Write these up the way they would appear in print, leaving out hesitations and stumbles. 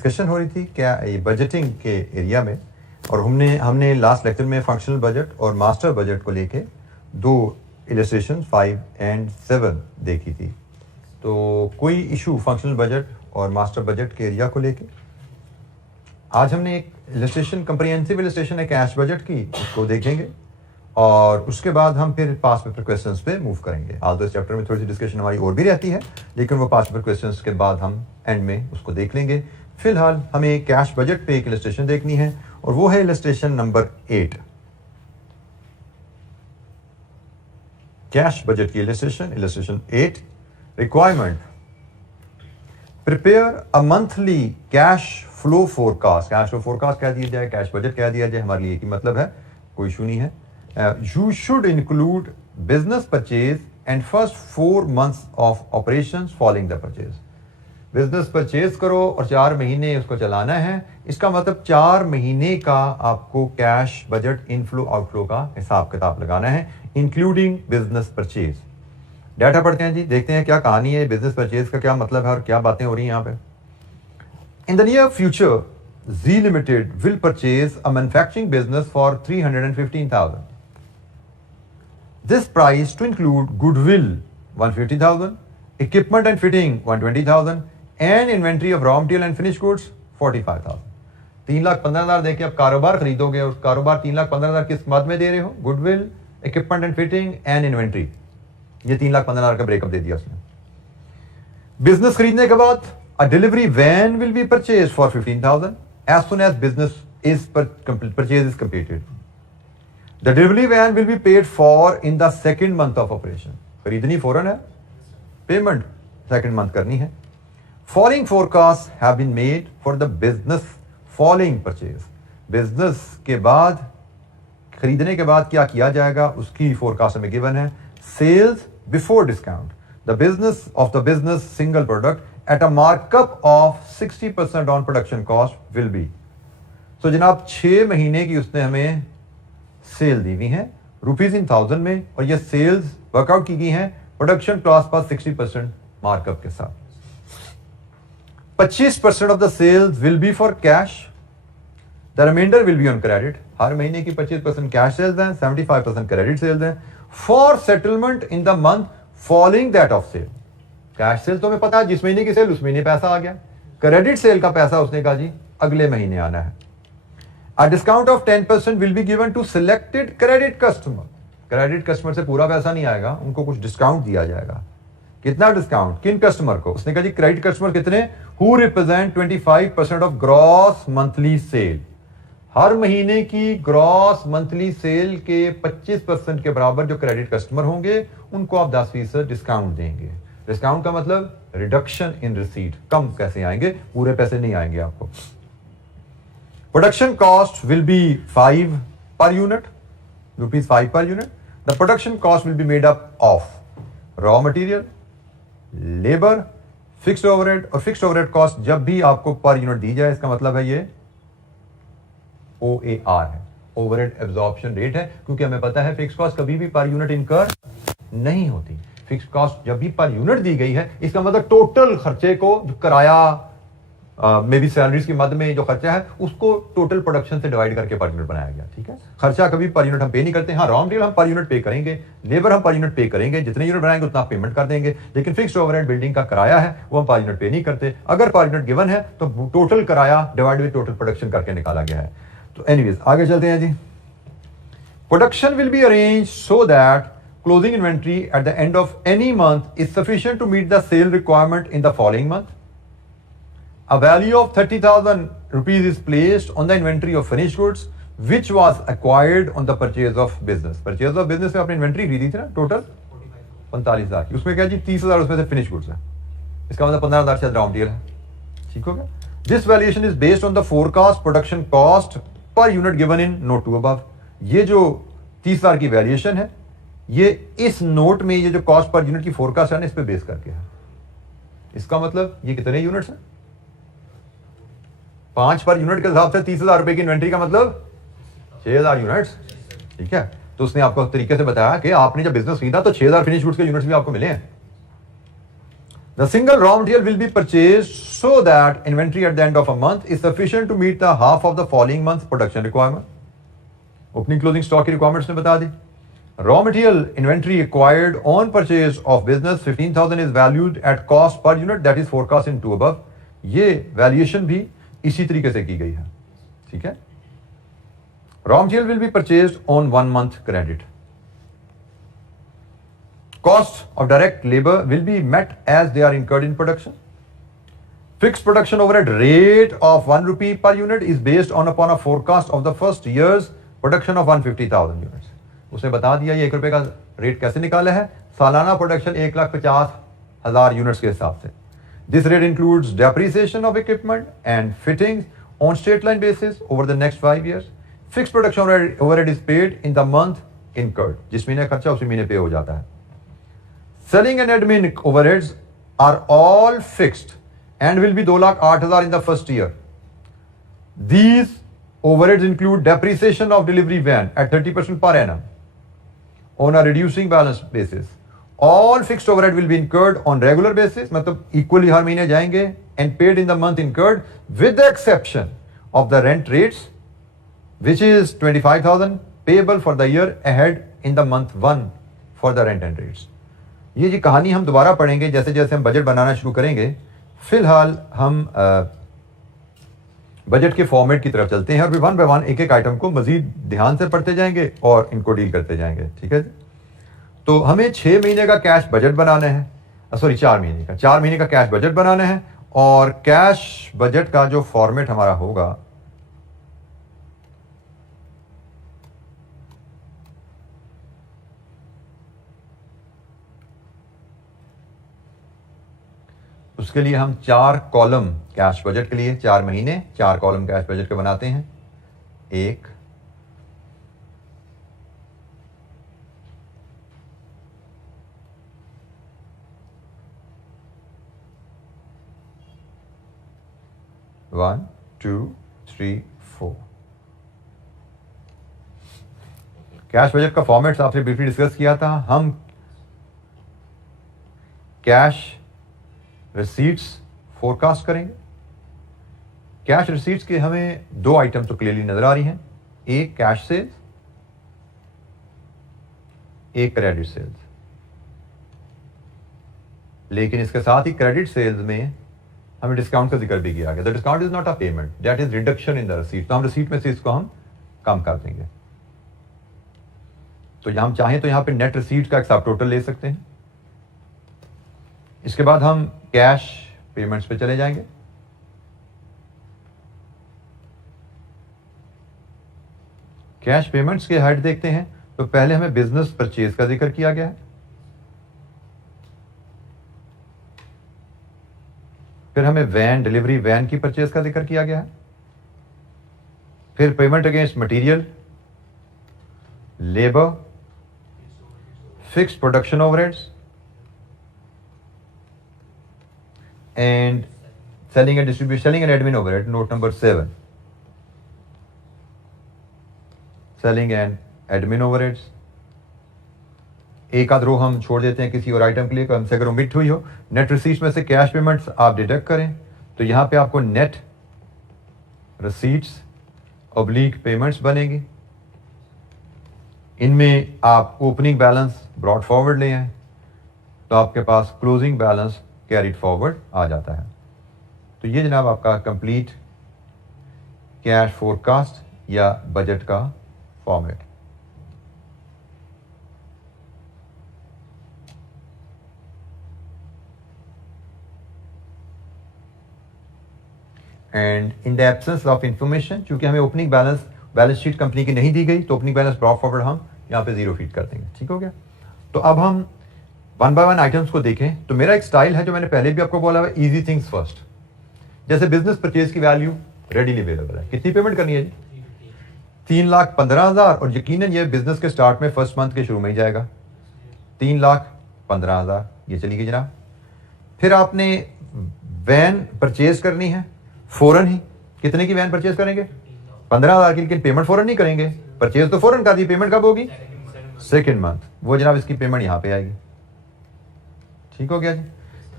Discussion हो रही थी क्या ये बजटिंग के एरिया में, और हमने लास्ट लेक्चर में फंक्शनल बजट और मास्टर बजट को लेके दो इलस्ट्रेशन 5 और 7 देखी थी। तो कोई इशू फंक्शनल बजट और मास्टर बजट के एरिया को लेके? आज हमने एक इलस्ट्रेशन, कंप्रिहेंसिव इलस्ट्रेशन है कैश बजट की, उसको देखेंगे और उसके बाद हम फिर पास पेपर क्वेश्चंस पे मूव करेंगे। आज इस चैप्टर में थोड़ी सी डिस्कशन हमारी और भी रहती है, लेकिन वो पास पेपर क्वेश्चंस के बाद हम एंड में उसको देख लेंगे। फिलहाल हमें कैश बजट पे एक इलस्ट्रेशन देखनी है और वो है इलस्ट्रेशन नंबर 8। कैश बजट की illustration 8। Requirement: prepare a monthly cash flow forecast. Cash flow forecast कह दिया जाए, कैश बजट कह दिया जाए, हमारे लिए एक ही मतलब है, कोई इशू नहीं है। You should include business purchase and first 4 months of operations following the purchase. Business purchase करो और 4 महीने उसको चलाना है। इसका मतलब 4 महीने का आपको कैश बजट इनफ्लो आउटफ्लो का हिसाब किताब लगाना है, इंक्लूडिंग बिजनेस परचेज। डाटा पढ़ते हैं जी, देखते हैं क्या कहानी है, बिजनेस परचेज का क्या मतलब है और क्या बातें हो रही हैं यहाँ पे। In the near future Zee Limited will purchase a manufacturing business for 315,000. This price to include goodwill 150,000, equipment and fitting 120,000, and inventory of raw material and finished goods 45,000. 3,15,000 देके आप कारोबार खरीदोगे और कारोबार 3,15,000 किस मद में दे रहे हो? Goodwill, equipment and fitting and inventory. ये 3,15,000 का ब्रेकअप दे दिया उसने। बिजनेस खरीदने के बाद a delivery van will be purchased for 15,000 as soon as business purchase is completed. The delivery van will be paid for in the second month of operation. खरीदनी फौरन है, पेमेंट second month करनी है। Following forecasts have been made for the business following purchase. Business के बाद, खरीदने के बाद क्या किया जाएगा उसकी forecast हमें given है। Sales before discount. The business of the business single product at a markup of 60% on production cost will be. So जनाब 6 महीने की उसने हमें सेल दी हुई है ₹1000 में, और ये सेल्स वर्कआउट की गई हैं प्रोडक्शन कॉस्ट पर 60% मार्कअप के साथ। 25% of the sales will be for cash, the remainder will be on credit. हर महीने की 25% कैश सेल्स हैं, 75% क्रेडिट सेल्स हैं, for settlement in the month following that of cell. Cash cell तो हमें पता है, जिस महीने की सेल उस महीने पैसा आ गया। क्रेडिट सेल का पैसा उसने कहा जी अगले महीने आना है। A discount of 10% will be given to selected credit customer. Credit customer से पूरा पैसा नहीं आएगा, उनको कुछ डिस्काउंट दिया जाएगा। कितना डिस्काउंट? किन कस्टमर को? उसने कहा जी क्रेडिट कस्टमर कितने? Who represent 25% of gross monthly sale. हर महीने की ग्रॉस मंथली सेल के 25% के बराबर जो क्रेडिट कस्टमर होंगे उनको आप 10% डिस्काउंट देंगे। डिस्काउंट का मतलब रिडक्शन इन रिसीट, कम पैसे आएंगे, पूरे पैसे नहीं आएंगे आपको। Production cost will be 5 per unit, ₹5 per unit. The production cost will be made up of raw material, labour, fixed overhead. और फिक्स्ड ओवरहेड कॉस्ट जब भी आपको पर यूनिट दी जाए इसका मतलब है ये OAR है, ओवरहेड एब्जॉर्प्शन रेट है, क्योंकि हमें पता है फिक्स्ड कॉस्ट कभी भी पर यूनिट इनकर नहीं होती। फिक्स्ड कॉस्ट जब भी पर यूनिट दी गई है इसका मतलब टोटल खर्चे को, जो किराया में भी सैलरीज की मद में जो खर्चा है उसको टोटल प्रोडक्शन से डिवाइड करके पर यूनिट बनाया गया। ठीक है, खर्चा कभी पर यूनिट हम पे नहीं करते। हाँ, रॉ मटेरियल हम पर यूनिट पे करेंगे, लेबर हम पर यूनिट पे करेंगे, जितने यूनिट बनाएंगे उतना पेमेंट कर देंगे, लेकिन फिक्स्ड ओवरहेड बिल्डिंग का किराया है वो हम पर यूनिट पे नहीं करते। अगर पर यूनिट गिवन है तो टोटल किराया डिवाइड बाय टोटल प्रोडक्शन करके निकाला गया है। तो एनीवेज आगे चलते हैं जी। Production will be arrange so that closing inventory at the end of any month is sufficient to meet the sale requirement in the following month. A value of 30,000 rupees is placed on the inventory of finished goods which was acquired on the purchase of business. Purchase of business में आपने inventory खरीदी थी ना, total 45,000 की, उसमें क्या जी 30,000 उसमें से फिनिश गुड्स है, इसका मतलब 15,000 शायद रॉ मटेरियल है। ठीक हो गया। This valuation is based on the forecast production cost per unit given in note 2 above. ये जो 30,000 की वैल्यूएशन है ये इस नोट में ये जो कॉस्ट पर यूनिट की फोरकास्ट है ना इस पे बेस करके है। इसका मतलब ये कितने यूनिट्स हैं? 5 पर यूनिट के हिसाब से 30,000 रुपए की इन्वेंट्री का मतलब 6,000 यूनिट्स। ठीक है, तो उसने आपको तरीके से बताया कि आपने जब बिजनेस खरीदा तो 6,000 फिनिश गुड्स के यूनिट्स भी आपको मिले हैं। The single raw material will be purchased so that inventory at the end of a month is sufficient to meet the half of the following month's production requirement. Opening closing stock की requirements ने बता दी. Raw material inventory acquired on purchase of business 15,000 is valued at cost per unit that is forecast in 2 above. ये valuation भी इसी तरीके से की गई है. ठीक है? Raw material will be purchased on 1 month credit. Costs of direct labor will be met as they are incurred in production. Fixed production overhead rate of 1 rupee per unit is based upon a forecast of the first year's production of 150,000 units. उसने बता दिया ये 1 रुपए का rate कैसे निकाला है, सालाना प्रोडक्शन 1,50,000 यूनिट्स के हिसाब से. This rate includes depreciation of equipment and fittings on straight line basis over the next 5 years. Fixed production overhead is paid in the month incurred. जिस महीने खर्चा उसी महीने पे हो जाता है. Selling and admin overheads are all fixed and will be 2,08,000 in the first year. These overheads include depreciation of delivery van at 30% per annum on a reducing balance basis. All fixed overhead will be incurred on regular basis, मतलब equally हर महीने जाएंगे and paid in the month incurred with the exception of the rent rates which is 25,000 payable for the year ahead in the month 1 for the rent and rates. ये जी कहानी हम दोबारा पढ़ेंगे जैसे जैसे हम बजट बनाना शुरू करेंगे. फिलहाल हम बजट के फॉर्मेट की तरफ चलते हैं और वन बाय वन एक एक आइटम को मजीद ध्यान से पढ़ते जाएंगे और इनको डील करते जाएंगे. ठीक है. तो हमें 6 महीने का कैश बजट बनाना है, सॉरी 4 महीने का कैश बजट बनाना है. और कैश बजट का जो फॉर्मेट हमारा होगा उसके लिए हम 4 कॉलम कैश बजट के लिए 4 महीने 4 कॉलम कैश बजट के बनाते हैं. 1 1 2 3 4. कैश बजट का फॉर्मेट आपसे ब्रीफली डिस्कस किया था. हम कैश रिसीट्स फोरकास्ट करेंगे. कैश रिसीट्स के हमें 2 आइटम तो क्लियरली नजर आ रही हैं. एक कैश सेल्स, एक क्रेडिट सेल्स. लेकिन इसके साथ ही क्रेडिट सेल्स में हमें डिस्काउंट का जिक्र भी किया गया. The discount is not a payment, that is reduction in the receipt. तो हम रिसीट में से इसको हम कम कर देंगे. तो हम चाहें तो यहां पे नेट रिसीट का एक सब टोटल ले सकते हैं. इसके बाद हम कैश पेमेंट्स पे चले जाएंगे. कैश पेमेंट्स के हेड देखते हैं. तो पहले हमें बिजनेस परचेज का जिक्र किया गया है. फिर हमें वैन डिलीवरी वैन की परचेज का जिक्र किया गया है. फिर payment against material, labour, fixed production overheads and selling and distribution, selling and admin overhead, note number 7. Selling and admin overheads. एक आध रो हम छोड़ देते हैं किसी और आइटम के लिए, कम से अगर ओमिट हुई हो. नेट रिसीट्स में से कैश पेमेंट्स आप डिडक्ट करें. तो यहां पे आपको नेट रिसीट्स ऑब्लिक पेमेंट्स बनेगी. इनमें आप ओपनिंग बैलेंस ब्रॉड फॉरवर्ड ले आए तो आपके पास क्लोजिंग बैलेंस कैरिड फॉरवर्ड आ जाता है. तो ये जनाब आपका कंप्लीट कैश फोरकास्ट या बजट का format. And in the absence of information, चूंकि हमें ओपनिंग बैलेंस शीट कंपनी की नहीं दी गई तो ओपनिंग बैलेंस ब्रॉड फॉरवर्ड हम यहाँ पे 0 फीड कर देंगे. ठीक हो गया. तो अब हम 1 बाय 1 आइटम्स को देखें. तो मेरा एक स्टाइल है जो मैंने पहले भी आपको बोला है, इजी थिंग्स फर्स्ट. जैसे बिजनेस परचेज की वैल्यू रेडीली अवेलेबल है. कितनी पेमेंट करनी है जी? 3,15,000. और यकीनन ये बिजनेस के स्टार्ट में फर्स्ट मंथ के शुरू में ही जाएगा. 3,15,000 ये चली गई जनाब. फिर आपने वैन परचेज करनी है फौरन ही. कितने की वैन परचेज करेंगे? 15,000 की. लेकिन पेमेंट फौरन नहीं करेंगे. परचेज तो फौरन कर दी, पेमेंट कब होगी? Second month. वो जनाब इसकी पेमेंट यहां पे आएगी. ठीक हो गया जी.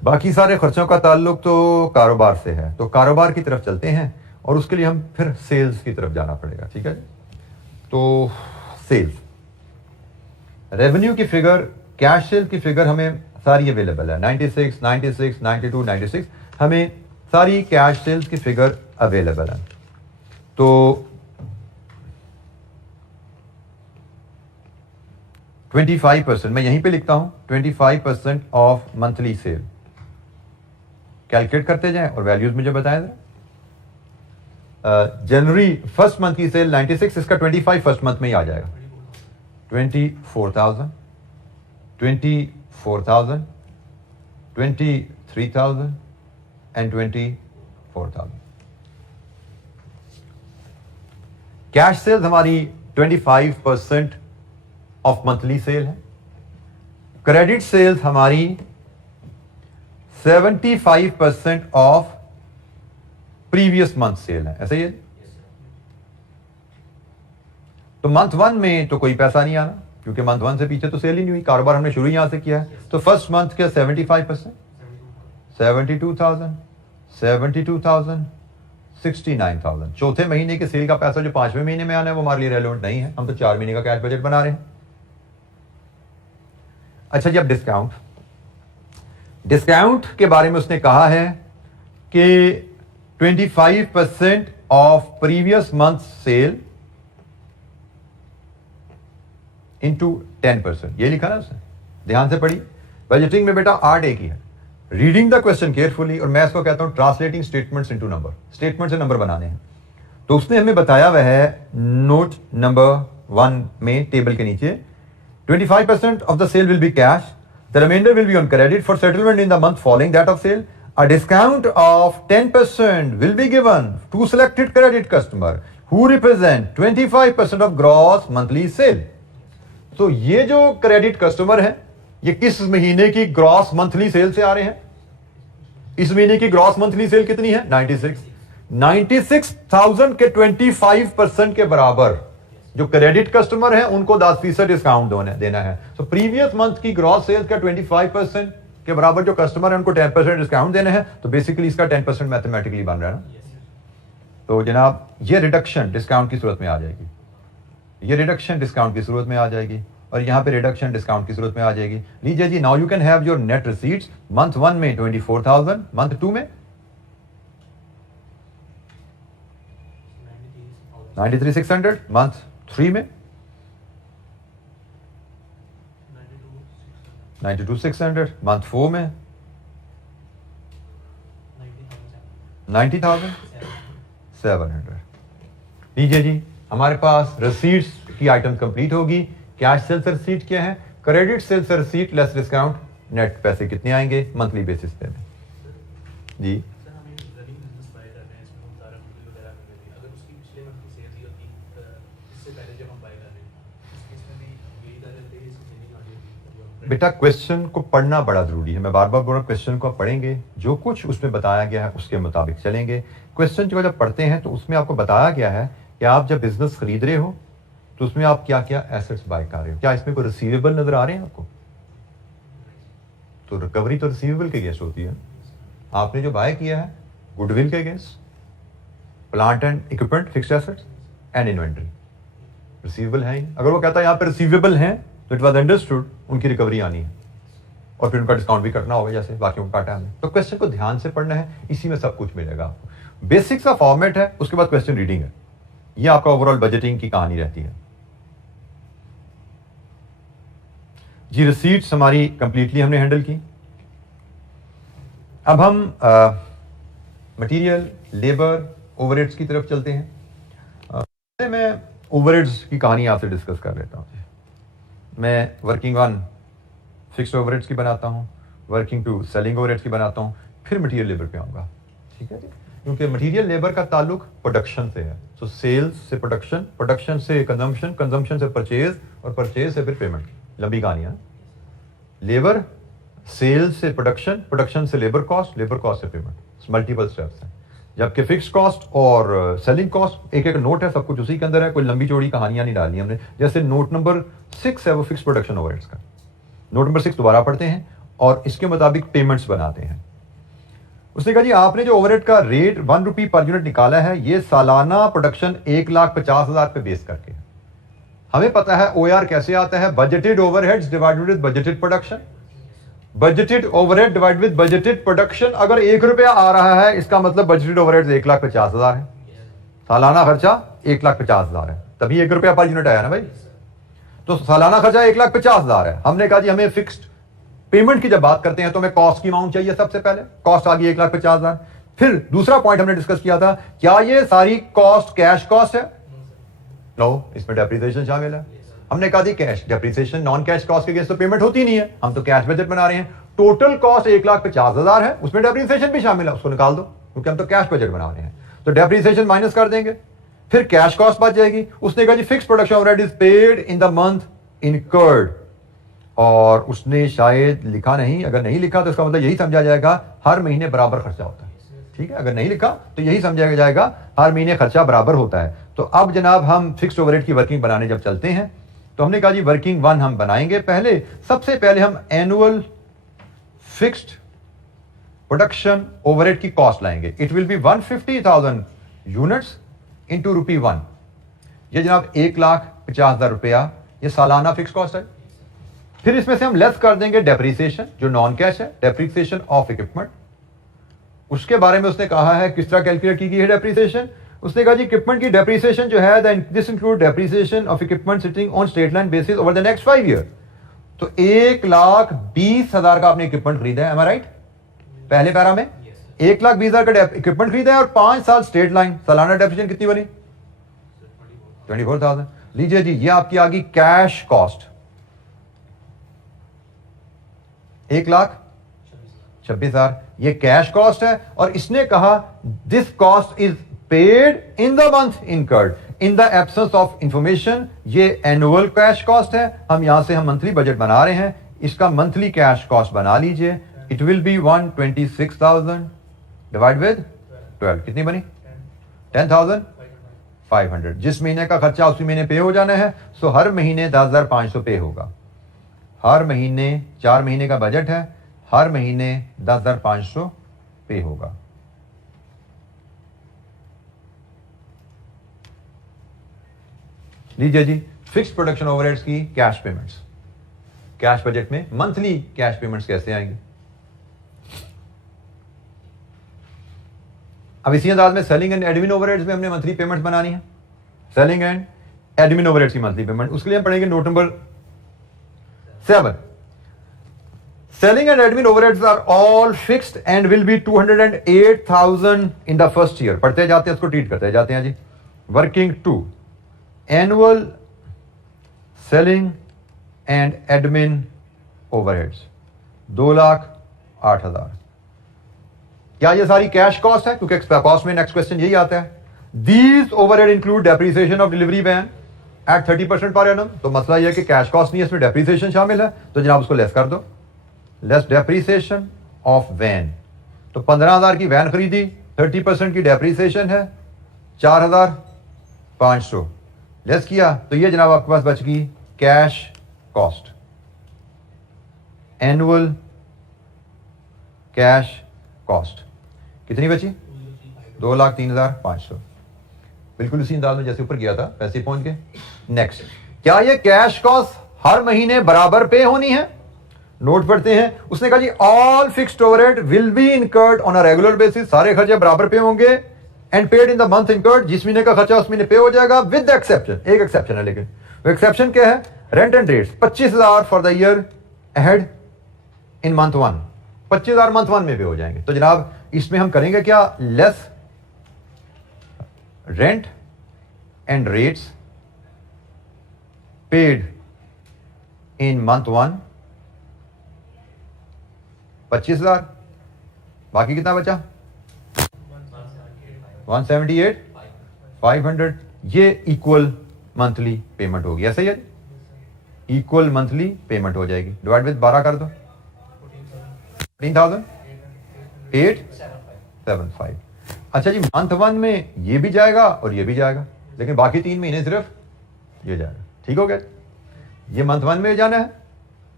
बाकी सारे खर्चों का ताल्लुक तो कारोबार से है, तो कारोबार की तरफ चलते हैं और उसके लिए हम फिर सेल्स की तरफ जाना पड़ेगा। ठीक है, तो सेल्स रेवेन्यू की फिगर, कैश सेल की फिगर हमें सारी अवेलेबल है। 96, 96, 92, 96 हमें सारी कैश सेल्स की फिगर अवेलेबल है। तो 25%, मैं यहीं पे लिखता हूं 25% ऑफ मंथली सेल। कैलकुलेट करते जाएं और वैल्यूज मुझे बताएं जरा। जनवरी फर्स्ट मंथ की सेल 96, इसका 25 फर्स्ट मंथ में ही आ जाएगा। 24,000, 24,000, 23,000 एंड 24,000। कैश सेल्स हमारी 25% ऑफ मंथली सेल है। क्रेडिट सेल्स हमारी 75% ऑफ प्रीवियस मंथ सेल है। ऐसा ही है। तो मंथ 1 में तो कोई पैसा नहीं आना, क्योंकि मंथ 1 से पीछे तो सेल ही नहीं हुई, कारोबार हमने शुरू यहां से किया है। तो फर्स्ट मंथ के 75%, 72,000, 72,000, 69,000। चौथे महीने के सेल का पैसा जो 5वें महीने में आना है वो हमारे लिए रेलेवेंट नहीं है, हम तो 4 महीने का कैश बजट बना रहे हैं। अच्छा जी, अब डिस्काउंट के बारे में उसने कहा है कि 25% of previous month cell into 10%, ये लिखा ना उसने, ध्यान से पढ़िए। बजटिंग में बेटा 8 एक ही है। रीडिंग द क्वेश्चन केयरफुली, और मैं इसको कहता हूं translating statements into number. Statement से नंबर बनाने हैं। तो उसने हमें बताया वह है नोट नंबर 1 में टेबल के नीचे 25% of the sale will be cash. The remainder will be on credit for settlement in the month following that of sale. A discount of 10% will be given to selected credit customer who represent 25% of gross monthly sale. तो ये जो credit customer है, ये किस महीने की gross monthly cell से आ रहे हैं? इस महीने की ग्रॉस मंथली सेल कितनी है? 96,000 के 25% के बराबर जो क्रेडिट कस्टमर है उनको 10% डिस्काउंट देना है। तो प्रीवियस मंथ की ग्रॉस सेल्स का 25% के बराबर जो कस्टमर है उनको 10% डिस्काउंट देना है। तो बेसिकली इसका 10% मैथमेटिकली बन रहा है ना। तो जनाब ये रिडक्शन डिस्काउंट की सूरत में आ जाएगी, ये रिडक्शन डिस्काउंट की सूरत में आ जाएगी, और यहां पे रिडक्शन डिस्काउंट की सूरत में आ जाएगी। लीजिए जी, now you can have your net receipts. Month 1 में 24,000, मंथ 2 में 93,600, मंथ 3 में 92,600, मंथ 4 में 90,700। लीजिए जी, हमारे पास रसीट्स की आइटम कंप्लीट होगी। कैश सेल्स रसीट क्या है? Credit sales receipt less discount, net पैसे कितने आएंगे मंथली बेसिस पे जी? बेटा क्वेश्चन को पढ़ना बड़ा जरूरी है। मैं बार बार बोल रहा हूं, क्वेश्चन को आप पढ़ेंगे, जो कुछ उसमें बताया गया है उसके मुताबिक चलेंगे। क्वेश्चन जो जब पढ़ते हैं तो उसमें आपको बताया गया है कि आप जब बिजनेस खरीद रहे हो तो उसमें आप क्या क्या एसेट्स बाय कर रहे हो। क्या इसमें कोई रिसीवेबल नजर आ रहे हैं आपको? तो रिकवरी तो रिसीवेबल के अगेंस्ट होती है। आपने जो बाय किया है गुडविल के against, plant and equipment, fixed assets and inventory, receivable है ही। अगर वो कहता है यहाँ पे रिसीवेबल है तो इट वाज अंडरस्टूड उनकी रिकवरी आनी है और फिर उनका डिस्काउंट भी कटना होगा जैसे बाकियों को काटा हमने। तो क्वेश्चन को ध्यान से पढ़ना है, इसी में सब कुछ मिलेगा आपको। बेसिक्स का फॉर्मेट है, उसके बाद क्वेश्चन रीडिंग है। ये आपका ओवरऑल बजटिंग की कहानी रहती है जी। रिसीट्स हमारी कंप्लीटली हमने हैंडल की। अब हम मटेरियल, लेबर, ओवरहेड्स की तरफ चलते हैं। मैं ओवरहेड्स की कहानी आपसे डिस्कस कर लेता हूं। मैं वर्किंग ऑन फिक्स्ड ओवरहेड्स की बनाता हूं, वर्किंग टू सेलिंग ओवरहेड्स की बनाता हूं, फिर मटेरियल लेबर पे आऊंगा। ठीक है जी, क्योंकि मटेरियल लेबर का ताल्लुक प्रोडक्शन से है। तो सेल्स से प्रोडक्शन, प्रोडक्शन से कंजम्पशन, कंजम्पशन से परचेज, और परचेज से फिर पेमेंट। लंबी कहानी है। लेबर, सेल्स से प्रोडक्शन, प्रोडक्शन से लेबर कॉस्ट, लेबर कॉस्ट से पेमेंट, मल्टीपल स्टेप्स हैं। जबकि फिक्स कॉस्ट और सेलिंग कॉस्ट एक एक नोट है, सब कुछ उसी के अंदर है। कोई लंबी चौड़ी कहानियां नहीं डाली हमने। जैसे नोट नंबर 6 है वो फिक्स प्रोडक्शन ओवरहेड्स का। नोट नंबर 6 दोबारा पढ़ते हैं और इसके मुताबिक पेमेंट्स बनाते हैं। उसने कहा जी आपने जो ओवरहेड का रेट 1 रुपी पर यूनिट निकाला है ये सालाना प्रोडक्शन 1,50,000 पे बेस करके। हमें पता है OAR कैसे आता है, budgeted overheads divided with budgeted production. Budgeted overhead divide with budgeted production. अगर 1 रुपया आ रहा है इसका मतलब बजटेड ओवरहेड्स 1,50,000 है, सालाना खर्चा 1,50,000 है, तभी 1 रुपया पर यूनिट आया ना भाई। तो सालाना खर्चा 1,50,000 है। हमने कहा जी हमें फिक्स्ड पेमेंट की जब बात करते हैं तो हमें कॉस्ट की अमाउंट चाहिए। सबसे पहले कॉस्ट आ गई 1,50,000। फिर दूसरा पॉइंट हमने डिस्कस किया था, क्या ये सारी कॉस्ट कैश कॉस्ट है? नो, इसमें डेप्रिसिएशन शामिल है। हमने कहा थी cash depreciation non cash cost के अगेंस्ट तो पेमेंट होती नहीं है, हम तो कैश बजट बना रहे हैं। टोटल कॉस्ट 1,50,000 है, उसमें डेप्रिसिएशन भी शामिल है, उसको निकाल दो क्योंकि हम तो कैश बजट बना रहे हैं। तो डेप्रिसिएशन माइनस कर देंगे, फिर कैश कॉस्ट बच जाएगी। उसने कहा जी fix production overhead is paid in the month incurred, और उसने शायद लिखा नहीं। अगर नहीं लिखा तो इसका मतलब यही समझा जाएगा हर महीने बराबर खर्चा होता है। ठीक है, अगर नहीं लिखा तो यही समझा जाएगा हर महीने खर्चा बराबर होता है। तो अब जनाब हम फिक्स्ड ओवरहेड की वर्किंग बनाने जब चलते हैं तो हमने कहा जी वर्किंग 1 हम बनाएंगे। पहले सबसे पहले हम एनुअल फिक्स्ड प्रोडक्शन ओवरहेड की कॉस्ट लाएंगे। It will be 150,000 units into ₹1। ये जनाब 1,50,000 रुपया ये सालाना फिक्स कॉस्ट है। फिर इसमें से हम लेस कर देंगे डेप्रिसिएशन जो नॉन कैश है, डेप्रिसिएशन ऑफ इक्विपमेंट। उसके बारे में उसने कहा है किस तरह कैलकुलेट की गई है डेप्रिसिएशन। उसने कहा जी इक्विपमेंट की डेप्रिसिएशन जो है this include depreciation of equipment sitting on straight line basis over the next 5 year. तो 1,20,000 का आपने इक्विपमेंट खरीदा है, एम आई राइट? पहले पैरा में 1,20,000 का इक्विपमेंट खरीदा है और 5 साल स्ट्रेट लाइन, सालाना डेप्रिसिएशन कितनी बनी? 24,000। लीजिए जी ये आपकी आ गई कैश कॉस्ट 1,26,000, ये कैश कॉस्ट है। और इसने कहा this cost is paid in the month incurred in the absence of information. ये एनुअल कैश कॉस्ट है, हम यहां से हम मंथली बजट बना रहे हैं, इसका मंथली कैश कॉस्ट बना लीजिए। It will be 126,000 divide with 12, कितनी बनी? 10,500। जिस महीने का खर्चा उसी महीने पे हो जाना है। सो हर महीने 10,500 पे होगा। हर महीने 4 महीने का बजट है, हर महीने 10,500 पे होगा। लीजिए जी फिक्स्ड प्रोडक्शन ओवरहेड्स की कैश पेमेंट्स। कैश बजट में मंथली कैश पेमेंट्स कैसे आएंगी? अब इसी अंदाज में सेलिंग एंड एडमिन ओवरहेड्स में हमने मंथली पेमेंट्स बनानी है। सेलिंग एंड एडमिन ओवरहेड्स की मंथली पेमेंट, उसके लिए हम पढ़ेंगे note number 7। Selling and admin overheads are all fixed and will be 208,000 in the first year. पढ़ते जाते हैं, उसको ट्रीट करते जाते हैं जी। Working 2, annual selling and admin overheads 2,08,000। क्या ये सारी कैश कॉस्ट है? क्योंकि कॉस्ट में नेक्स्ट क्वेश्चन यही आता है। These overhead include depreciation of delivery van at 30% per annum। तो मसला यह है कि कैश कॉस्ट नहीं है, इसमें डेप्रिसिएशन शामिल है, तो जनाब उसको लेस कर दो। लेस डेप्रिसिएशन ऑफ वैन, तो 15,000 की वैन खरीदी, 30% की डेप्रिसिएशन है, 4,500 लेस किया, तो ये जनाब आपके पास बच गई cash cost, annual cash cost. कितनी बची? 2,03,500। बिल्कुल उसी अंदाज में जैसे ऊपर गया था पैसे पहुंच गए। नेक्स्ट, क्या ये कैश कॉस्ट हर महीने बराबर पे होनी है? नोट पढ़ते हैं। उसने कहा जी all fixed overhead will be incurred on a regular basis. सारे खर्चे बराबर पे होंगे and paid in the month incurred. जिस महीने का खर्चा उस महीने पे हो जाएगा विद द एक्सेप्शन, एक एक्सेप्शन है, लेकिन वो एक्सेप्शन क्या है? Rent and rates 25,000 for the year ahead in month 1। 25,000 month 1 में पे हो जाएंगे। तो जनाब इसमें हम करेंगे क्या? Less rent and rates paid in month 1 25,000, बाकी कितना बचा? 178,500। ये इक्वल मंथली पेमेंट होगी, ऐसा ही है, इक्वल मंथली पेमेंट हो जाएगी। डिवाइड विद 12 कर दो, 14,875। अच्छा जी मंथ 1 में ये भी जाएगा और ये भी जाएगा, लेकिन बाकी 3 महीने सिर्फ ये जाएगा। ठीक हो गया? ये मंथ 1 में जाना है,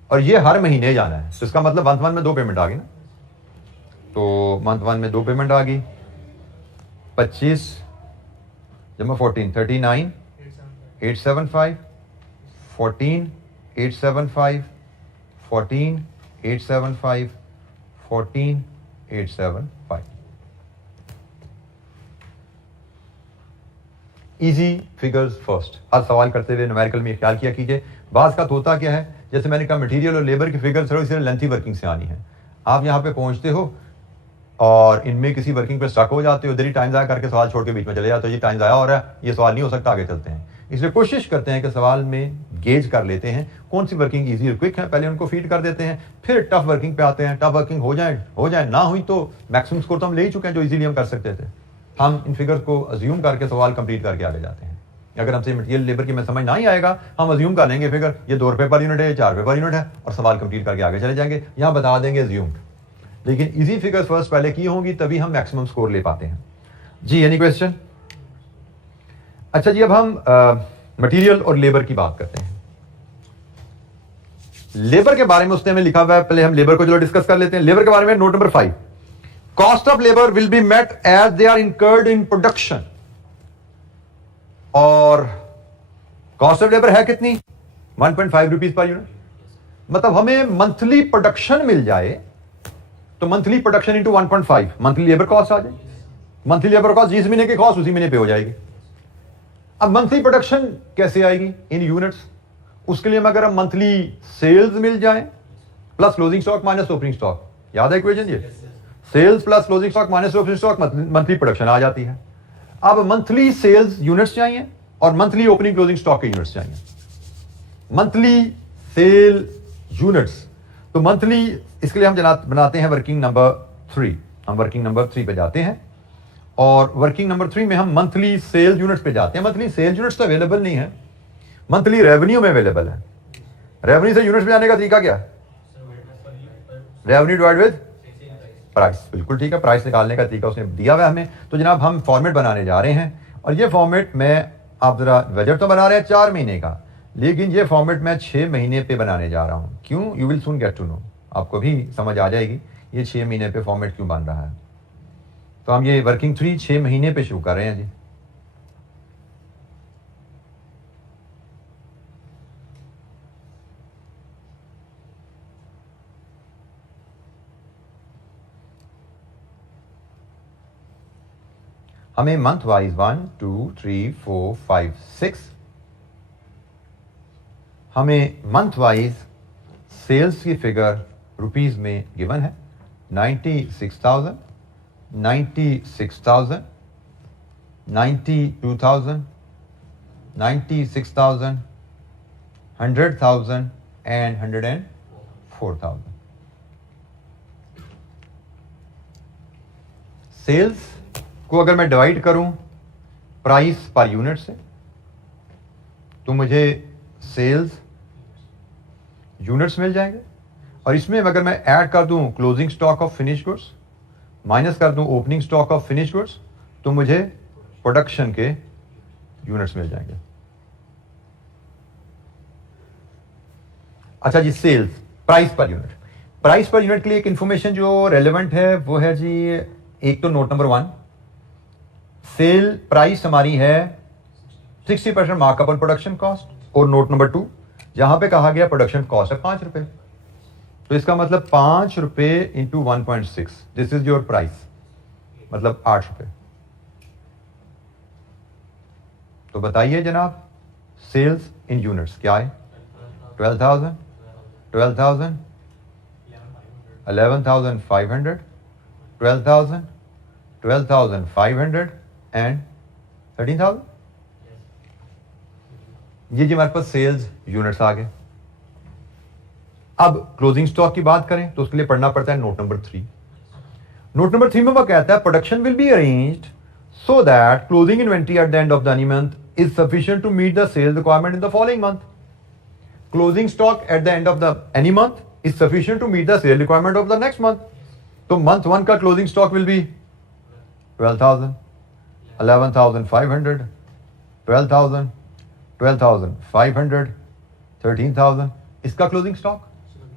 और ये हर महीने जाना है, तो इसका मतलब मंथ 1 में 2 पेमेंट आ गई ना। तो मंथ 1 में 2 पेमेंट आ गई, 25 जमा 14 39 875 14 875 14 875 14 875। Easy figures first. हर सवाल करते हुए न्यूमेरिकल में ख्याल किया कीजिए। बाज़ का होता क्या है, जैसे मैंने कहा मटेरियल और लेबर की फिगर थोड़ी सी लेंथी वर्किंग से आनी है। आप यहाँ पे पहुँचते हो और इनमें किसी वर्किंग पे स्टक हो जाते हो, इधर ही टाइम ज़ाया करके सवाल छोड़ के बीच में चले जाते हो, ये टाइम ज़ाया हो रहा है, ये सवाल नहीं हो सकता, आगे चलते हैं। इसलिए कोशिश करते हैं कि सवाल में गेज कर लेते हैं कौन सी वर्किंग ईजी और क्विक है, पहले उनको फीड कर देते हैं, फिर टफ वर्किंग पे आते हैं। टफ वर्किंग हो जाए ना हुई तो मैक्सिमम स्कोर तो हम ले ही चुके हैं जो इजीली हम कर सकते थे। हम इन फिगर्स को अज्यूम करके सवाल कंप्लीट करके आगे जाते हैं। अगर हमसे मटेरियल लेबर की में समझ ना ही आएगा, हम अज्यूम कर लेंगे फिगर ये 2 रुपये पर यूनिट है, 4 रुपये पर यूनिट है, और सवाल कंप्लीट करके आगे चले जाएंगे। यहाँ बता देंगे अज्यूम्ड, लेकिन इजी फिगर्स फर्स्ट पहले की होंगी, तभी हम मैक्सिमम स्कोर ले पाते हैं। जी एनी क्वेश्चन? अच्छा जी, अब हम मटेरियल और लेबर की बात करते हैं। लेबर के बारे में उसने हमें लिखा हुआ है, पहले हम लेबर को चलो डिस्कस कर लेते हैं। लेबर के बारे में note number 5, cost of labour will be met as they are incurred in production. और कॉस्ट ऑफ लेबर है कितनी? 1.5 रुपीज पर यूनिट। मतलब हमें मंथली प्रोडक्शन मिल जाए तो monthly production into 1.5 monthly labour cost आ जाए। मंथली लेबर कॉस्ट जिस महीने की कॉस्ट उसी महीने पे हो जाएगी। अब मंथली प्रोडक्शन कैसे आएगी इन यूनिट्स? उसके लिए अगर हम मंथली सेल्स मिल जाए plus closing stock minus opening stock, याद है इक्वेशन ये? Sales plus closing stock minus opening stock monthly production आ जाती है। अब मंथली सेल्स यूनिट्स चाहिए और मंथली ओपनिंग क्लोजिंग स्टॉक के यूनिट्स चाहिए। मंथली सेल यूनिट्स, तो मंथली इसके लिए हम बनाते हैं वर्किंग नंबर 3। हम वर्किंग नंबर 3 पे जाते हैं और वर्किंग नंबर 3 में हम मंथली सेल यूनिट्स पे जाते हैं। मंथली सेल यूनिट्स तो अवेलेबल नहीं है, मंथली रेवेन्यू में अवेलेबल है। रेवेन्यू से यूनिट्स पे जाने का तरीका क्या है? Revenue divide with price. बिल्कुल ठीक है, प्राइस निकालने का तरीका उसने दिया हुआ है हमें। तो जनाब हम फॉर्मेट बनाने जा रहे हैं और ये फॉर्मेट में आप जरा बजट तो बना रहे हैं 4 महीने का, लेकिन ये फॉर्मेट मैं 6 महीने पे बनाने जा रहा हूं। क्यों? You will soon gate to know, आपको भी समझ आ जाएगी ये 6 महीने पे फॉर्मेट क्यों बन रहा है। तो हम ये वर्किंग 3 6 महीने पे शुरू कर रहे हैं जी। हमें मंथ वाइज 1 2 3 4 5 6 हमें मंथ वाइज सेल्स की फिगर रुपीस में गिवन है 96,000 96,000 92,000 96,000 100,000 and 104,000। सेल्स को अगर मैं डिवाइड करूं प्राइस पर यूनिट से तो मुझे सेल्स यूनिट्स मिल जाएंगे, और इसमें अगर मैं ऐड कर दूं closing stock of finish goods minus कर दूं opening stock of finish goods तो मुझे प्रोडक्शन के यूनिट्स मिल जाएंगे। अच्छा जी, sales price per unit. Price per unit के लिए एक इंफॉर्मेशन जो रेलेवेंट है वो है जी, एक तो नोट नंबर 1, सेल प्राइस हमारी है 60% मार्कअप ऑन प्रोडक्शन कॉस्ट, और नोट नंबर 2 जहां पे कहा गया प्रोडक्शन कॉस्ट है 5 रुपए, तो इसका मतलब 5 रुपए into 1.6, this is your price, मतलब 8 रुपए। तो बताइए जनाब सेल्स इन यूनिट्स क्या है? 12,000 12,000 11,500 12,000 12,500 एंड 13,000। ये जी हमारे पास सेल्स यूनिट्स आ गए। अब क्लोजिंग स्टॉक की बात करें तो उसके लिए पढ़ना पड़ता है नोट नंबर 3। नोट नंबर 3 में वो कहता है production will be arranged so that closing inventory at the end of the any month is sufficient to meet the sales requirement in the following month. Closing stock at the end of the any month is sufficient to meet the cell requirement of the next month. तो month 1 का closing stock will be 12,000 11,500 12,000 12,500 13,000, इसका closing stock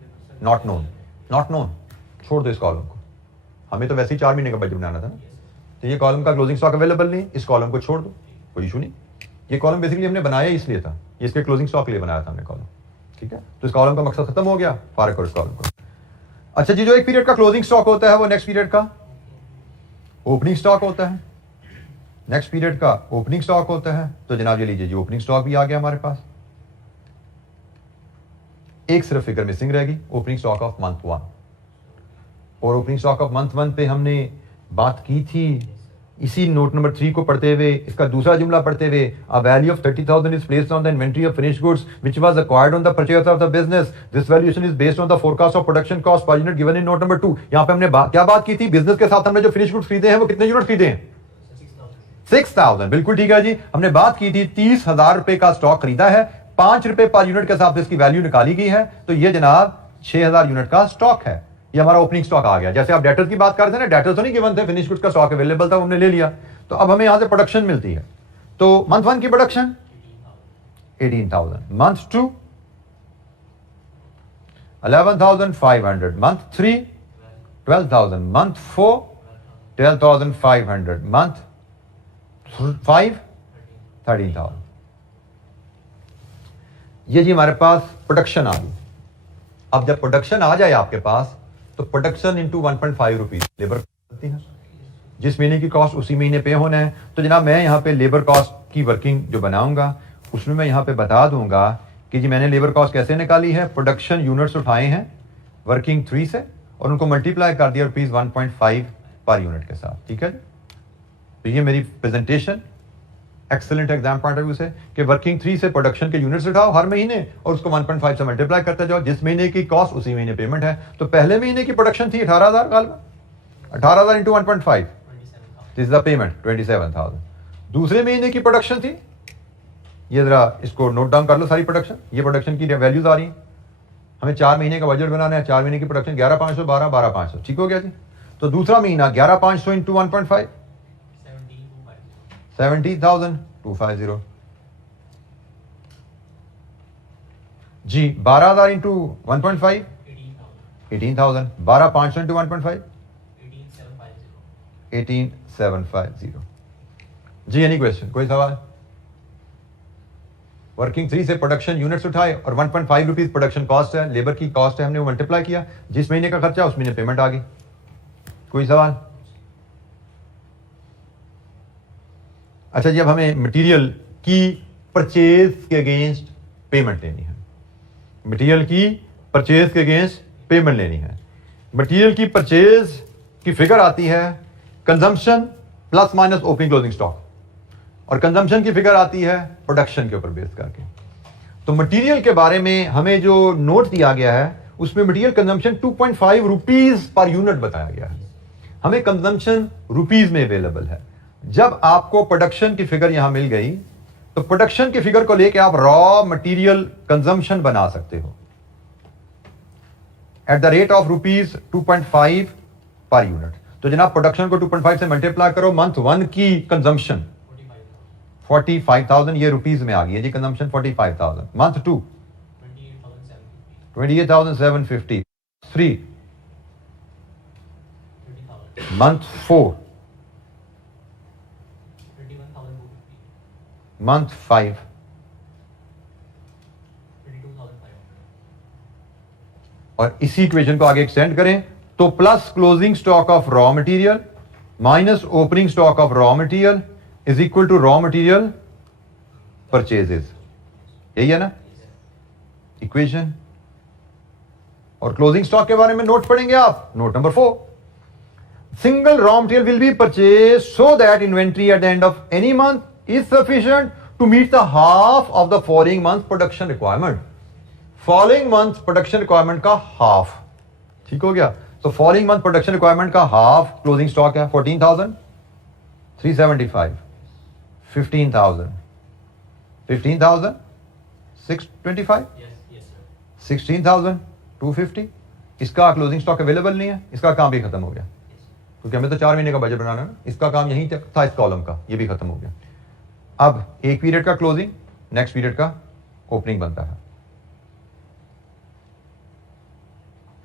not known, not known, छोड़ दो इस column को, हमें तो वैसे ही 4 महीने का बजट बनाना था ना, तो ये कॉलम का क्लोजिंग स्टॉक अवेलेबल नहीं, इस कॉलम को छोड़ दो, कोई इशू नहीं। ये कॉलम बेसिकली हमने बनाया इसलिए था, ये इसके क्लोजिंग स्टॉक के लिए बनाया था हमने कॉलम, ठीक है। तो इस कॉलम का मकसद खत्म हो गया, फारग करो इस कॉलम को। अच्छा जी, जो एक पीरियड का क्लोजिंग स्टॉक होता है वो नेक्स्ट पीरियड का ओपनिंग स्टॉक होता है, नेक्स्ट पीरियड का ओपनिंग स्टॉक होता है। तो जनाब ये लीजिए जी, ओपनिंग स्टॉक भी आ गया हमारे पास, एक सिर्फ फिगर मिसिंग रहेगी, ओपनिंग स्टॉक ऑफ मंथ 1। और ओपनिंग स्टॉक ऑफ मंथ 1 पे हमने बात की थी इसी नोट नंबर 3 को पढ़ते हुए, इसका दूसरा जुमला पढ़ते हुए, a value of 30,000 is placed on the inventory of finished goods which was acquired on the purchase of the business, this valuation is based on the forecast of production cost per unit given in note number 2। यहां पे हमने क्या बात की थी, business के साथ हमने जो फिनिश्ड गुड्स खरीदे हैं वो कितने यूनिट खरीदे हैं, 6,000, बिल्कुल ठीक है जी। हमने बात की थी 30,000 रुपए का स्टॉक खरीदा है, 5 रुपए पर यूनिट के हिसाब से इसकी वैल्यू निकाली गई है, तो ये जनाब 6,000 यूनिट का स्टॉक है, ये हमारा ओपनिंग स्टॉक आ गया। जैसे आप डेटर्स की बात कर रहे थे ना, डेटर्स तो नहीं गिवन थे, फिनिश गुड्स का स्टॉक अवेलेबल था, हमने ले लिया, तो अब हमें यहां से प्रोडक्शन मिलती है। तो मंथ 1 की production 18,000, month 2 11,500, month 3 12,000, month 4 12,500, month 5 13,000। ये जी हमारे पास प्रोडक्शन आ गई। अब जब प्रोडक्शन आ जाए आपके पास, तो प्रोडक्शन इंटू 1.5 रुपीज लेबर करती है, जिस महीने की कॉस्ट उसी महीने पे होना है। तो जनाब मैं यहाँ पे लेबर कॉस्ट की वर्किंग जो बनाऊंगा उसमें मैं यहाँ पे बता दूंगा कि जी मैंने लेबर कॉस्ट कैसे निकाली है, प्रोडक्शन यूनिट्स उठाए हैं वर्किंग 3 से और उनको मल्टीप्लाई कर दिया रुपीज 1.5 पर यूनिट के साथ, ठीक है। तो ये मेरी presentation excellent exam point of view से कि वर्किंग 3 से प्रोडक्शन के यूनिट्स उठाओ हर महीने और उसको 1.5 से मल्टीप्लाई करते जाओ, जिस महीने की कॉस्ट उसी महीने पेमेंट है। तो पहले महीने की प्रोडक्शन थी 18,000, 18,000 into 1.5, this is the payment 27,000। दूसरे महीने की प्रोडक्शन थी, ये जरा इसको नोट डाउन कर लो सारी प्रोडक्शन, ये प्रोडक्शन की वैल्यूज आ रही हैं। हमें 4 महीने का बजट बनाना है, 4 महीने की प्रोडक्शन 11,500 12,500, ठीक हो गया जी। तो दूसरा महीना 11,500 इंटू 1.5 70,250 जी। 12,000 इंटू 1.5 18,000, 12,500 इंटू 1.5 18,750 जी। एनी क्वेश्चन, कोई सवाल? वर्किंग 3 से प्रोडक्शन यूनिट्स उठाए और 1.5 रुपीज प्रोडक्शन कॉस्ट है, लेबर की कॉस्ट है, हमने वो मल्टीप्लाई किया, जिस महीने का खर्चा उस महीने पेमेंट आ गई। कोई सवाल? अच्छा जी, अब हमें मटेरियल की परचेज के अगेंस्ट पेमेंट लेनी है, मटेरियल की परचेज के अगेंस्ट पेमेंट लेनी है। मटेरियल की परचेज की फिगर आती है consumption plus minus opening closing stock, और कंजम्पशन की फिगर आती है प्रोडक्शन के ऊपर बेस करके। तो मटेरियल के बारे में हमें जो नोट दिया गया है उसमें material consumption 2.5 rupees per unit बताया गया है, हमें कंजम्पशन रुपीज में अवेलेबल है। जब आपको प्रोडक्शन की फिगर यहां मिल गई तो प्रोडक्शन की फिगर को लेकर आप रॉ मटेरियल कंजम्पशन बना सकते हो at the rate of rupees 2.5 per unit. तो जनाब प्रोडक्शन को 2.5 से मल्टीप्लाई करो, मंथ 1 की कंजम्पशन 45,000, ये रुपीज में आ गई है जी कंजम्पशन 45,000। मंथ 2 28,750, 3 मंथ 4, मंथ 5 और इसी इक्वेशन को आगे एक्सटेंड करें तो plus closing stock of raw material minus opening stock of raw material is equal to raw material purchases, यही है ना इक्वेशन। और क्लोजिंग स्टॉक के बारे में नोट पढ़ेंगे आप, note number 4, single raw material will be purchase so that inventory at the end of any month is sufficient to meet the half of the following month production requirement. Following month production requirement का half, ठीक हो गया। तो following month production requirement का half closing stock है 14,375, 15,000, 15,625, 16,250। इसका closing stock available नहीं है, इसका काम भी खत्म हो गया क्योंकि हमें तो 4 महीने का बजट बनाना है, इसका काम यहीं तक था इस कॉलम का, ये भी खत्म हो गया। अब एक पीरियड का क्लोजिंग, नेक्स्ट पीरियड का ओपनिंग बनता है।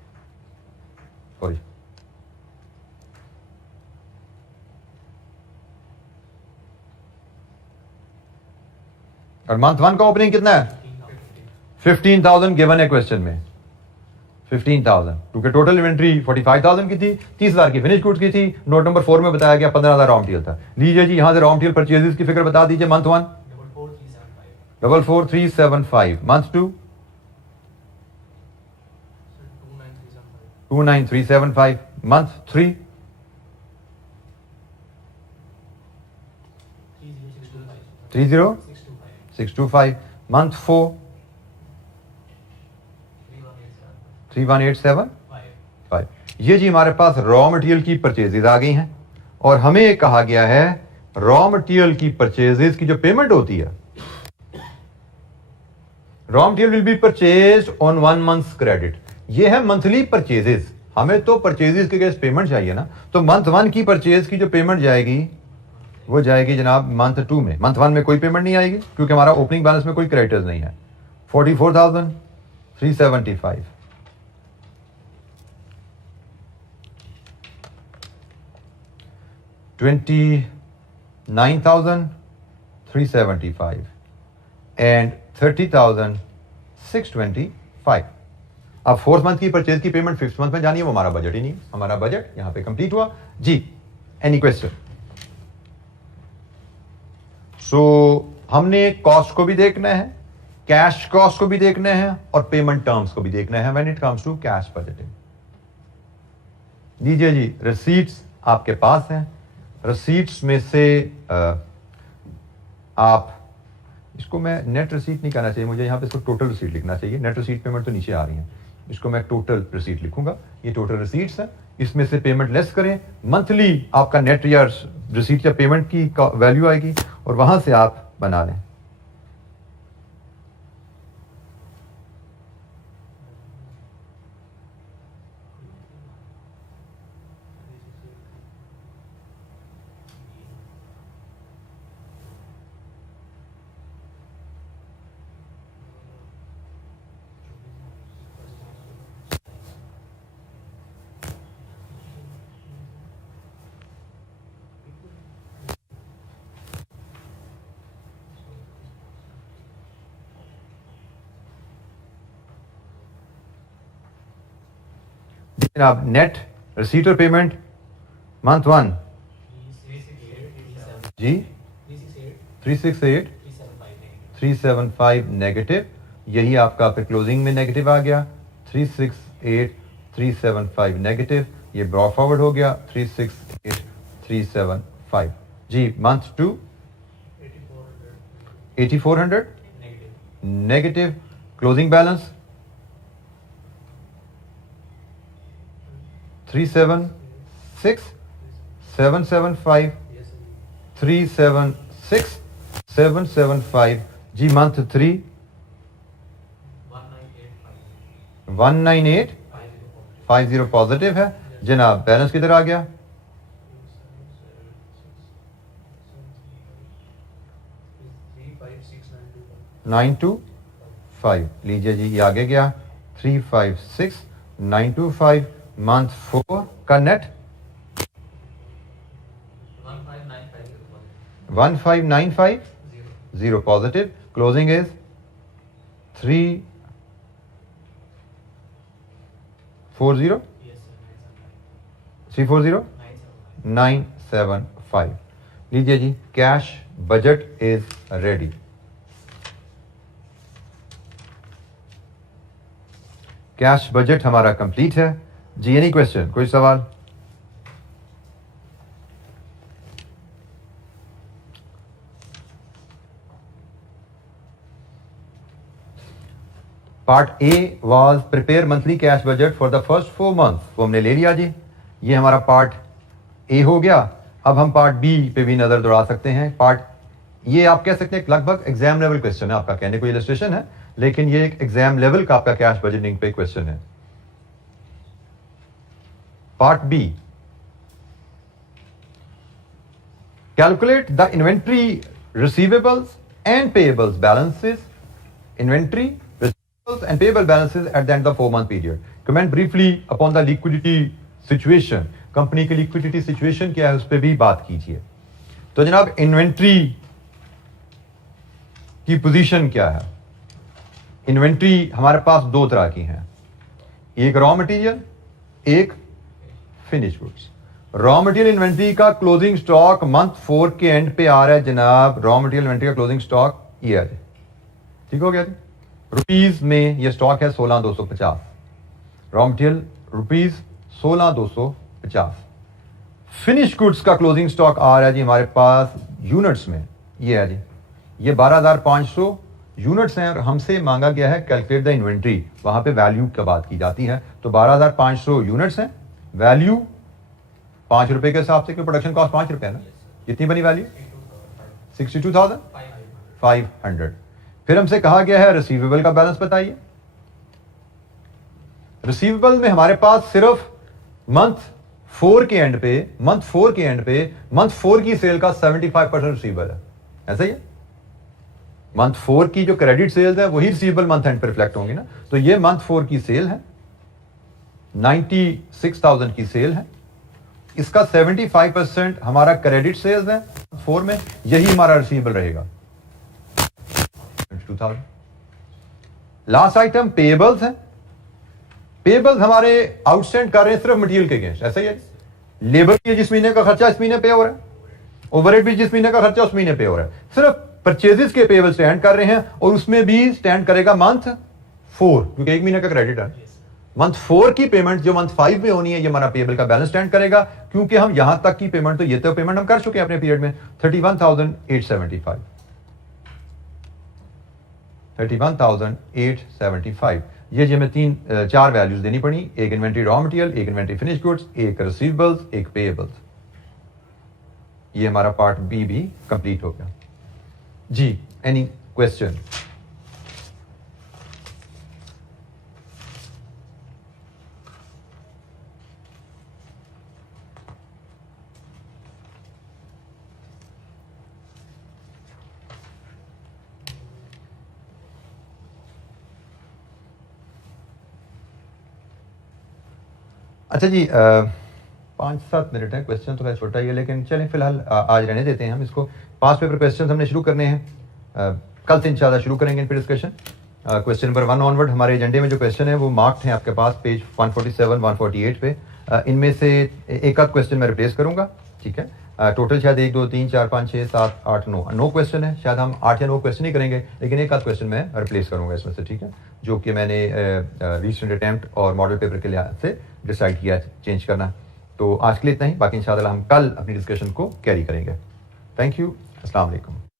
सॉरी, और मंथ 1 का ओपनिंग कितना है? 15,000 गिवन है क्वेश्चन में, 15,000, क्योंकि टोटल इन्वेंट्री 45,000 की थी, 30,000 की फिनिश गुड्स की थी। नोट नंबर 4 में बताया गया 15,000 रॉ मटेरियल था। लीजिए जी, यहां से रॉ मटेरियल परचेजेस की फिगर बता दीजिए। Month 1 44,375, month 2 29,375, month 3 30,625, month 4 31,875। ये जी हमारे पास रॉ मटेरियल की परचेजेज आ गई हैं, और हमें कहा गया है रॉ मटेरियल की परचेजेज की जो पेमेंट होती है, raw material will be purchased on 1 months credit. ये है मंथली परचेजेस। हमें तो परचेजेस के केस पेमेंट चाहिए ना, तो मंथ 1 की परचेज की जो पेमेंट जाएगी वो जाएगी जनाब मंथ 2 में। मंथ 1 में कोई पेमेंट नहीं आएगी क्योंकि हमारा ओपनिंग बैलेंस में कोई क्रेडिटर्स नहीं है। 44,375, 29,375 एंड 30,625। अब 4th मंथ की परचेज की पेमेंट 5th मंथ में जानी है, वो हमारा बजट ही नहीं। हमारा बजट यहां पे कंप्लीट हुआ जी। Any question? सो हमने कॉस्ट को भी देखना है, कैश कॉस्ट को भी देखना है, और पेमेंट टर्म्स को भी देखना है when it comes to cash budgeting. लीजिए जी, रिसीट्स आपके पास हैं। रिसीट्स में से आप, इसको मैं नेट रिसीट नहीं कहना चाहिए मुझे, यहां पे इसको टोटल रिसीट लिखना चाहिए। नेट रिसीट पेमेंट तो नीचे आ रही है, इसको मैं टोटल रिसीट लिखूंगा। ये टोटल रिसीट्स है, इसमें से पेमेंट लेस करें। मंथली आपका नेट या रिसीट या पेमेंट की वैल्यू आएगी, और वहां से आप बना लें। जनाब नेट रिसीट और पेमेंट मंथ 1 जी 368,375 नेगेटिव, यही आपका फिर क्लोजिंग में नेगेटिव आ गया। 368,375 नेगेटिव, ये ब्रॉ फॉरवर्ड हो गया 368,375 जी। मंथ 2 8,400 नेगेटिव, क्लोजिंग बैलेंस 376,775, 376,775 जी। मंथ 3 198,50 पॉजिटिव है जनाब। बैलेंस किधर आ गया? 925। लीजिए जी, ये आगे गया 356,925। मंथ 4 का नेट 15,950 पॉजिटिव, क्लोजिंग इज 340,975। लीजिए जी, cash budget is ready. Cash budget हमारा कंप्लीट है जी। Any question? कोई सवाल? Part A was prepare monthly cash budget for the first 4 month, वो हमने ले लिया जी। ये हमारा पार्ट ए हो गया। अब हम पार्ट बी पे भी नजर दौड़ा सकते हैं। पार्ट, ये आप कह सकते हैं लगभग एग्जाम लेवल क्वेश्चन है आपका, कहने को इलस्ट्रेशन है, लेकिन ये एक एग्जाम लेवल का आपका कैश बजटिंग पे क्वेश्चन है। Part B, calculate the inventory receivables and payables balances, inventory and payable balances at the end of the 4-month period. Comment briefly upon the liquidity situation, company की liquidity situation क्या है उस पर भी बात कीजिए। तो जनाब इन्वेंट्री की पोजीशन क्या है? इन्वेंट्री हमारे पास दो तरह की हैं, एक रॉ मटेरियल, एक finish goods. Raw material inventory का क्लोजिंग स्टॉक मंथ 4 के एंड पे आ रहा है जनाब। रॉ मटेरियल इन्वेंट्री का क्लोजिंग स्टॉक ये है, ठीक हो गया जी। रुपीज में ये स्टॉक है 16,250। Raw material rupees 16,250। Finish goods का क्लोजिंग स्टॉक आ रहा है जी हमारे पास यूनिट्स में, ये है जी, ये 12,500 यूनिट्स हैं और हमसे मांगा गया है कैलकुलेट द इन्वेंट्री। वहां पे वैल्यू की बात की जाती है। तो 12,500 यूनिट्स हैं, वैल्यू 5 रुपए के हिसाब से, क्योंकि प्रोडक्शन कॉस्ट 5 रुपए है ना। कितनी बनी वैल्यू? 62,500। फिर हमसे कहा गया है रिसीवेबल का बैलेंस बताइए। रिसीवेबल में हमारे पास सिर्फ मंथ 4 के एंड पे मंथ 4 की सेल का 75% रिसीवेबल है, ऐसा ही है। मंथ 4 की जो क्रेडिट सेल्स है वही रिसीवेबल मंथ एंड पे रिफ्लेक्ट होंगी ना। तो ये मंथ 4 की सेल है, 96,000 की सेल है, इसका 75% हमारा क्रेडिट सेल्स है 4 में, यही हमारा रिसीवेबल रहेगा 22,000। लास्ट आइटम पेएबल्स है। पेएबल्स हमारे आउटस्टैंड कर रहे हैं सिर्फ मटेरियल के अगेंस्ट, ऐसा ही है। लेबर भी जिस महीने का खर्चा इस महीने पे हो रहा है, ओवरहेड भी जिस महीने का खर्चा उस महीने पे हो रहा है, सिर्फ परचेजेस के पेएबल स्टैंड कर रहे हैं और उसमें भी स्टैंड करेगा मंथ 4, क्योंकि एक महीने का क्रेडिट है। मंथ 4 की पेमेंट जो मंथ 5 में होनी है ये हमारा पेएबल का बैलेंस स्टैंड करेगा, क्योंकि हम यहां तक की पेमेंट तो ये तो पेमेंट हम कर चुके हैं अपने पीरियड में 31,875। 31,875 ये जी हमें 4 वैल्यूज देनी पड़ी, एक इन्वेंट्री रॉ मटेरियल, एक इन्वेंट्री फिनिश गुड्स, एक रिसीवेबल्स, एक पेएबल्स। ये हमारा पार्ट बी भी कंप्लीट हो गया जी। Any question? अच्छा जी, 5-7 मिनट है, क्वेश्चन तो है छोटा ही है, लेकिन चलें फिलहाल आज रहने देते हैं हम इसको। 5 पेपर क्वेश्चन हमने शुरू करने हैं, कल से इंशाल्लाह शुरू करेंगे इन पर डिस्कशन। क्वेश्चन नंबर 1 ऑनवर्ड हमारे एजेंडे में जो क्वेश्चन है वो मार्क्ड हैं आपके पास पेज 147 148 पे। इनमें से एक आध क्वेश्चन मैं रिप्लेस करूंगा, ठीक है। टोटल शायद 1 2 3 4 5 6 7 8 9 क्वेश्चन है, शायद हम 8 या 9 क्वेश्चन ही करेंगे, लेकिन एक आध क्वेश्चन मैं रिप्लेस करूंगा इसमें से, ठीक है, जो कि मैंने रीसेंट अटेम्प्ट और मॉडल पेपर के लिहाज से डिसाइड किया चेंज करना। तो आज के लिए इतना ही, बाकी इंशाल्लाह हम कल अपनी डिस्कशन को कैरी करेंगे। थैंक यू, अस्सलाम वालेकुम।